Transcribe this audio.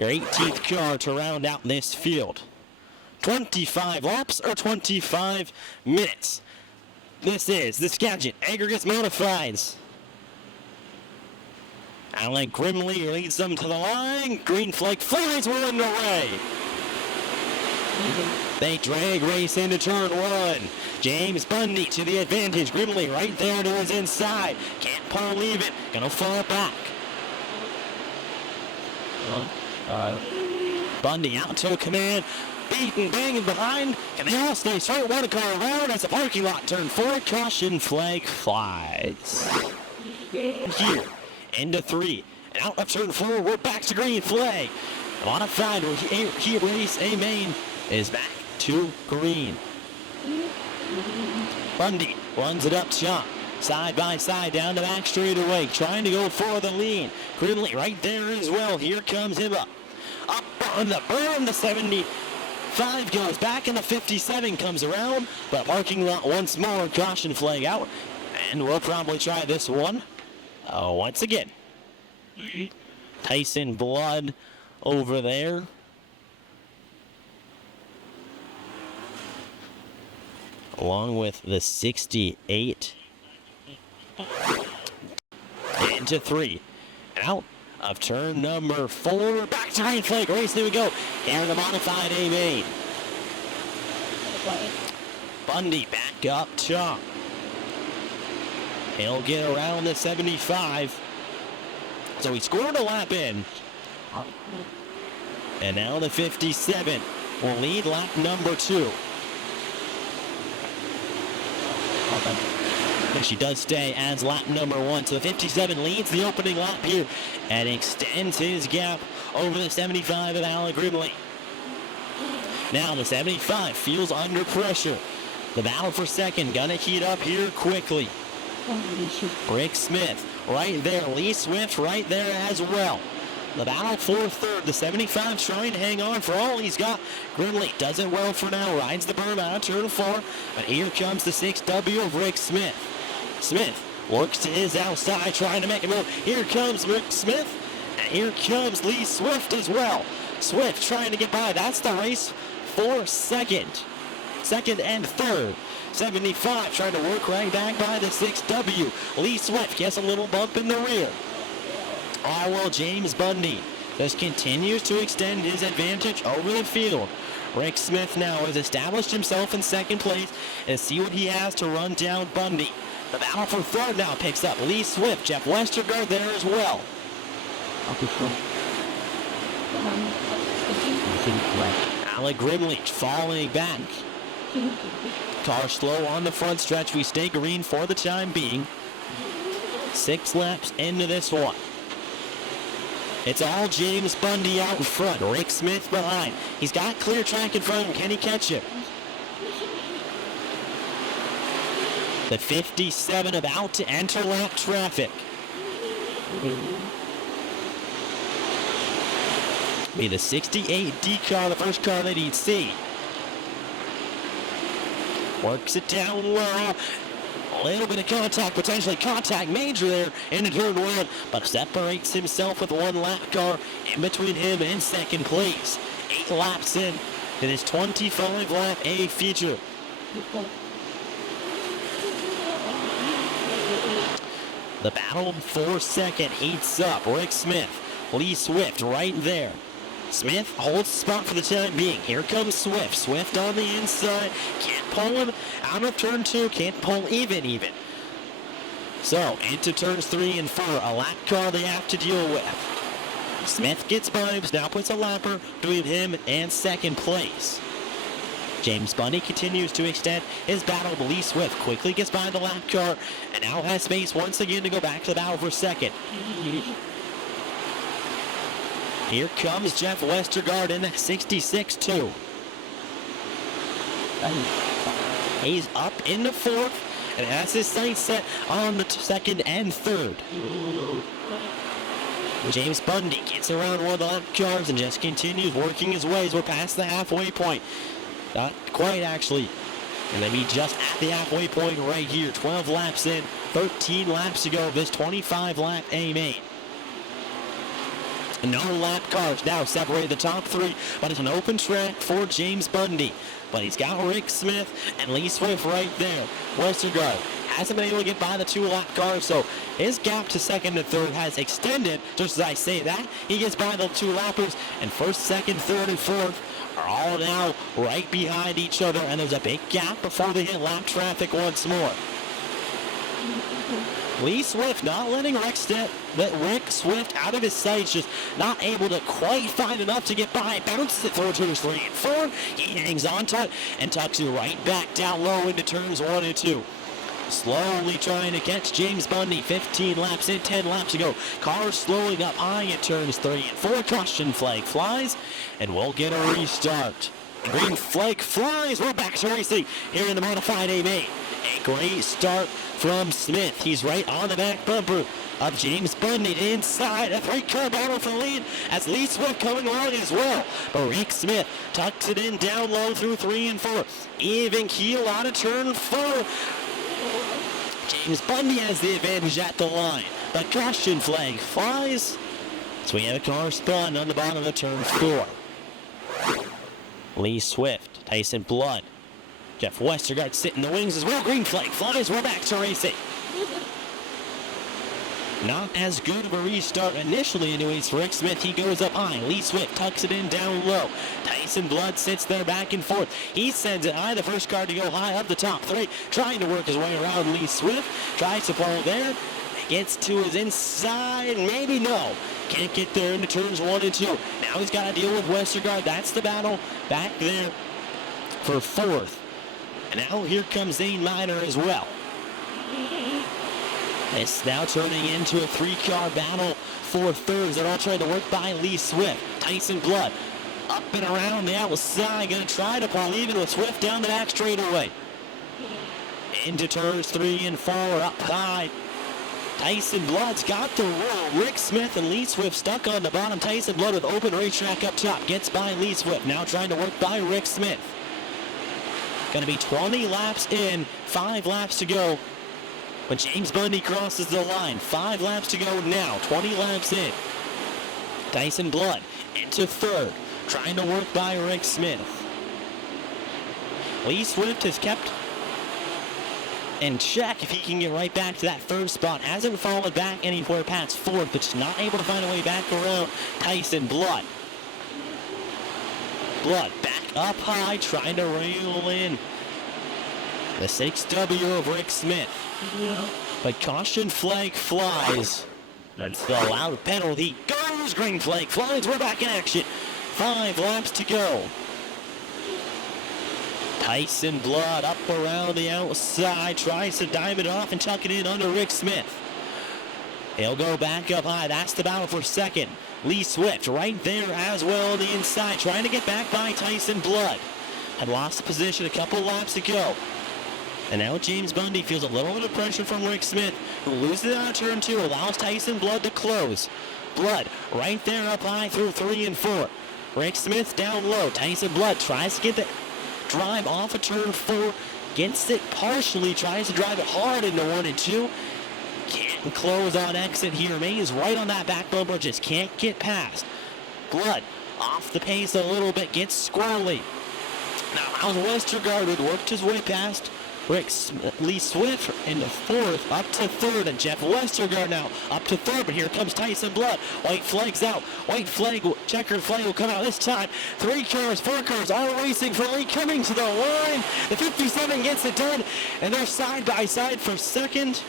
your 18th car to round out this field. 25 laps or 25 minutes. This is the Skagit Aggregates Modifieds. Alec Grimley leads them to the line. Green flag flies one away. They drag race into turn one. James Bundy to the advantage. Grimley right there to his inside. Can't pull, leave it. Gonna fall back. Bundy out to command. Beaten, banging behind. Can they all stay straight? One car around as the parking lot turn four. Caution flag flies. Here, into three. And out of turn four, we're back to green flag. Modified race A main is back to green. Bundy runs it up top. Side by side down the back straightaway. Trying to go for the lead. Grimley right there as well. Here comes him up. Up on the berm, the 75 goes back and the 57 comes around. But parking lot once more. Caution flag out. And we'll probably try this one once again. Tyson Blood over there. Along with the 68. Into three. Out of turn number four. Back to green flag race. There we go. Here the modified A main. Bundy back up top. He'll get around the 75. So he scored a lap in. And now the 57 will lead lap number two. And she does stay as lap number one. So the 57 leads the opening lap here and extends his gap over the 75 of Alec Grimley. Now the 75 feels under pressure. The battle for second gonna heat up here quickly. Rick Smith right there. Lee Swift right there as well. The battle for third. The 75 trying to hang on for all he's got. Grimley does it well for now. Rides the berm out of turn four. But here comes the 6W of Rick Smith. Smith works to his outside trying to make a move. Here comes Rick Smith. And here comes Lee Swift as well. Swift trying to get by. That's the race for second. Second and third. 75 trying to work right back by the 6W. Lee Swift gets a little bump in the rear. Oh, well, James Bundy just continues to extend his advantage over the field. Rick Smith now has established himself in second place and see what he has to run down Bundy. The battle for third now picks up Lee Swift. Jeff Westergaard there as well. Alec Grimley falling back. Car slow on the front stretch. We stay green for the time being. 6 laps into this one. It's all James Bundy out in front. Rick Smith behind. He's got clear track in front of him. Can he catch him? The 57 about to enter lap traffic. Be the 68 D car, the first car that he'd see. Works it down low. A little bit of contact, potentially contact major there into turn one, but separates himself with one lap car in between him and second place. 8 laps in to this 25 lap A feature. The battle for second heats up. Rick Smith, Lee Swift right there. Smith holds the spot for the time being. Here comes Swift. Swift on the inside. Can't pull him out of turn 2. Can't pull even. So, into turns 3 and 4. A lap car they have to deal with. Smith gets by him. Now puts a lapper between him and second place. James Bundy continues to extend his battle. Lee Swift quickly gets by the lap car and now has space once again to go back to the battle for second. Here comes Jeff Westergaard in the 66 too. He's up in the fourth and has his sights set on the second and third. James Bundy gets around one of the lap cars and just continues working his way as we're past the halfway point. Not quite actually. And then we just at the halfway point right here. 12 laps in, 13 laps to go of this 25 lap A main. No lap cars now separate the top three, but it's an open track for James Bundy. But he's got Rick Smith and Lee Swift right there. Westergaard hasn't been able to get by the 2-lap cars, so his gap to second and third has extended. Just as I say that, he gets by the 2-lappers, and first, second, third, and fourth are all now right behind each other, and there's a big gap before they hit lap traffic once more. Lee Swift not letting Rick Swift out of his sights, just not able to quite find enough to get by. Bounces it through turns 3 and 4. He hangs on to it and tucks it right back down low into turns 1 and 2. Slowly trying to catch James Bundy. 15 laps in, 10 laps to go. Cars slowing up high at turns 3 and 4. Caution flag flies, and we'll get a restart. Green flag flies. We're back to racing here in the modified A-Main. A great start from Smith. He's right on the back bumper of James Bundy inside. A 3-car battle for the lead as Lee Swift coming along as well. But Rick Smith tucks it in down low through 3 and 4. Even keel out of turn 4. James Bundy has the advantage at the line. The caution flag flies. So we have a car spun on the bottom of turn 4. Lee Swift, Tyson Blood, Jeff Westergaard sitting in the wings as well. Green flag flies. We're back to racing. Not as good of a restart initially anyways for Rick Smith. He goes up high. Lee Swift tucks it in down low. Tyson Blood sits there back and forth. He sends it high. The first car to go high up the top 3. Trying to work his way around Lee Swift. Tries to fall there. Gets to his inside. Maybe no. Can't get there into turns 1 and 2. Now he's got to deal with Westergaard. That's the battle back there for 4th. And now here comes Zane Miner as well. It's now turning into a 3-car battle for 3rds. They're all trying to work by Lee Swift. Tyson Blood up and around the outside. Going to try to pull even with Swift down the back straightaway. Into turns 3 and 4 up high. Tyson Blood's got the roll. Rick Smith and Lee Swift stuck on the bottom. Tyson Blood with open racetrack up top. Gets by Lee Swift. Now trying to work by Rick Smith. Going to be 20 laps in, 5 laps to go. When James Bundy crosses the line, 5 laps to go now, 20 laps in. Tyson Blood into 3rd, trying to work by Rick Smith. Lee Swift has kept in check if he can get right back to that 3rd spot. Hasn't fallen back anywhere past 4th, but just not able to find a way back around Tyson Blood. Blood back up high, trying to rail in the 6W of Rick Smith. But caution flag flies. That's the loud penalty. Goes green flag flies. We're back in action. 5 laps to go. Tyson Blood up around the outside. Tries to dive it off and chuck it in under Rick Smith. He'll go back up high. That's the battle for 2nd. Lee Swift right there as well on the inside. Trying to get back by Tyson Blood. Had lost the position a couple laps ago. And now James Bundy feels a little bit of pressure from Rick Smith, who loses out of turn 2, allows Tyson Blood to close. Blood right there up high through 3 and 4. Rick Smith down low. Tyson Blood tries to get the drive off of turn 4. Gets it partially. Tries to drive it hard into 1 and 2. Can't close on exit here. Mays right on that back bumper. Just can't get past. Blood off the pace a little bit. Gets squirrely. Now how's Westergaard who worked his way past Lee Swift into 4th, up to 3rd, and Jeff Westergaard now up to 3rd, but here comes Tyson Blood. White flag's out. White flag, checkered flag will come out this time. 3 cars, 4 cars, all racing for Lee, coming to the line. The 57 gets it done, and they're side by side for 2nd